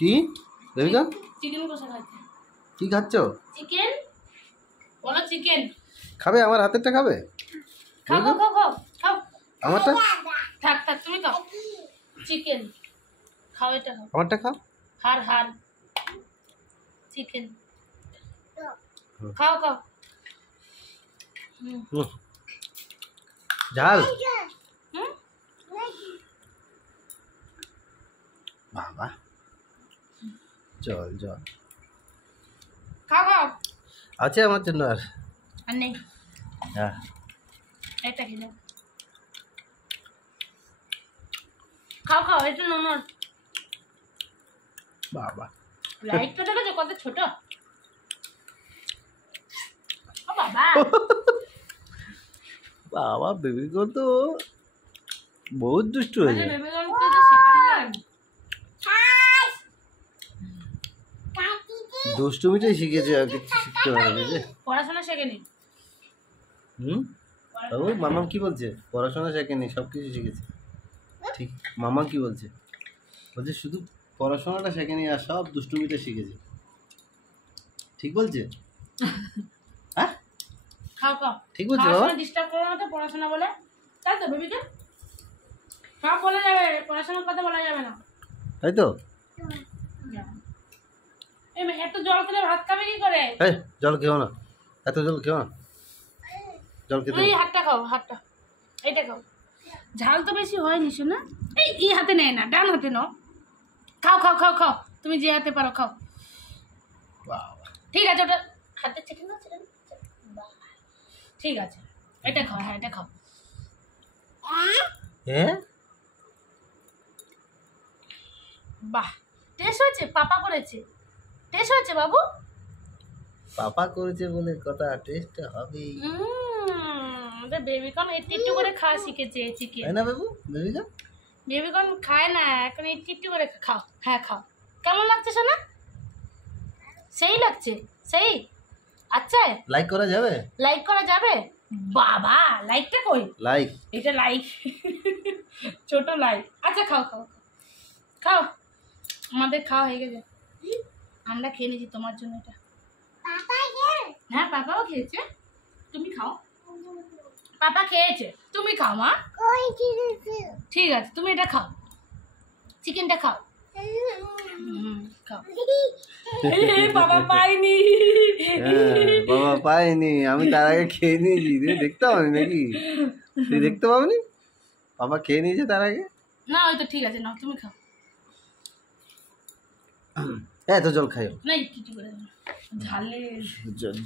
কি বেবিকা চিকেন কষা খাচ্ছে। কি খাচ্ছ? চিকেন বলো, চিকেন খাবে? আমার হাতেরটা খাবে? খাও খাও খাও খাও খাও। আমারটা? থাক থাক, তুমি খাও চিকেন। খাও, এটা খাও। আমারটা খাও। হাড় হাড় চিকেন খাও খাও। ঝাল হুম, বাবা, জল জল খাও খাও। আছে আমার জন্য আর? আর নেই, হ্যাঁ এটা খেয়ে যাও। খাও খাও, এটা নোনর। বাবা, লাইটটা দেখেছো কত ছোট? ও বাবা, বাবা বেবিকা তো বহুত দুষ্ট হয়েছে। বেবিগণকে তো শেখালেন। দুষ্টুমিটাই শিখেছে, আর কিছু শিখতে পারে যে। পড়াশোনা শেখেনি। বাবু মামা কি বলছে? পড়াশোনা শেখেনি, সব কিছু শিখেছে। ঠিক, মামা কি বলছে? বলছে শুধু পড়াশোনাটা শেখেনি আর সব দুষ্টুমিটা শিখেছে। ঠিক বলছে? হ্যাঁ খাও খাও, ঠিক বলছে বাবা। ডিস্টার্ব করো না তো পড়াশোনা বলে, তাই তো বেবিকে? সব বলে যাবে, পড়াশোনার কথা বলা যাবে না। তাই তো? এত জল খেলে ভাত খাবে কি করে? এই জল খেও না, এত জল খেও না, জল খেতে এই হাতটা খাও, হাতটা এইটা খাও। ঝাল তো বেশি হয়নি শোনা। এই হাতে নেয় না, ডান হাতে নাও। খাও খাও খাও খাও, তুমি যে হাতে পারো খাও। বাবা, ঠিক আছে, ওটা হাতে চিকেন না চিকেন। ঠিক আছে, এটা খাও। হ্যাঁ, এটা খাও। হ্যাঁ বাহ, টেস্ট হয়েছে? পাপা করেছে, টেস্ট হয়েছে বাবু। পাপা করেছে বলে কথা, টেস্ট হবে। আমাদের বেবিকন একটু করে খাওয়া শিখেছে চিকেন। তাই না বাবু? বেবিকা বেবিকন খায় না এখন, একটু করে খাও। হ্যাঁ খাও। কেমন লাগছে শোনা? সেই লাগছে, সেই। আচ্ছা, লাইক করা যাবে? লাইক করা যাবে? বাবা, লাইকটা কই? লাইক, এটা লাইক, ছোট লাইক। আচ্ছা খাও খাও খাও, আমাদের খাওয়া হয়ে গেছে। আমরা খেয়ে নিয়েছি তোমার জন্য এটা। হ্যাঁ, পাপাও খেয়েছে, তুমি খাও। পাপা খেয়েছে, তুমি খাও মা। ঠিক আছে, তুমি এটা খাও, চিকেনটা খাও। খাও। বাবা পাইনি। বাবা পাইনি, আমি তার আগে খেয়ে নিয়েছি। তুই দেখতে পাবি নাকি? তুই দেখতে পাবনি? বাবা খেয়ে নিয়েছে তার আগে। না, ওই তো ঠিক আছে, নাও তুমি খাও। এত জল খাইও না, একটু করে ঝালে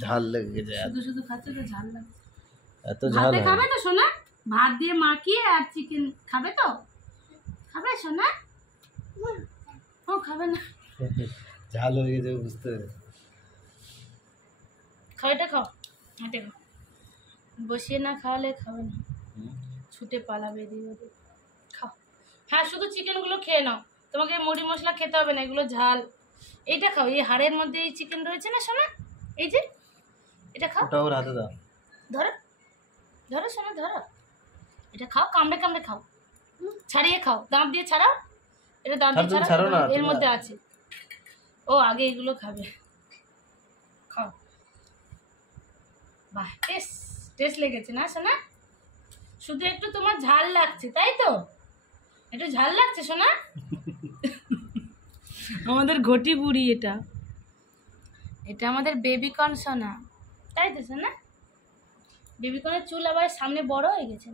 ঝাল লেগে গেছে। শুধু শুধু খাচ্ছে তো ঝাল লাগে। এত ঝাল ভাতে হয়? খাবে তো সোনা? ভাত দিয়ে মাখিয়ে আর চিকেন খাবে তো? খাবে সোনা? ও খাবে না। ঝাল হয়ে গেছে বুঝতে পেরেছি। খাও, এটা খাও, এটা খাও। বসিয়ে না খাওয়ালে খাবে না, ছুটে পালাবে এদিকে ওদিকে। খাও। হ্যাঁ, শুধু চিকেনগুলো খেয়ে নাও, তোমাকে মুড়ি মশলা খেতে হবে না, এগুলো ঝাল। এইটা খাও, এই হাড়ের মধ্যে এই চিকেন রয়েছে না সোনা, এই যে এটা খাও। ওটা ওর হাতে দাও। ধরো ধরো সোনা, ধরো। এটা খাও, কামড়ে কামড়ে খাও, ছাড়িয়ে খাও, দাঁত দিয়ে ছাড়াও। এটা দাঁত দিয়ে ছাড়ো না, ছাড়াও, এর তুমি মধ্যে আছে। ও আগে এগুলো খাবে, খাও। বাহ, টেস্ট টেস্ট লেগেছে না সোনা? শুধু একটু তোমার ঝাল লাগছে, তাই তো? একটু ঝাল লাগছে সোনা? আমাদের ঘটি বুড়ি এটা, এটা আমাদের বেবিকর্ন সোনা, তাই তো সোনা? বেবিকর্নের চুল আবার সামনে বড় হয়ে গেছে।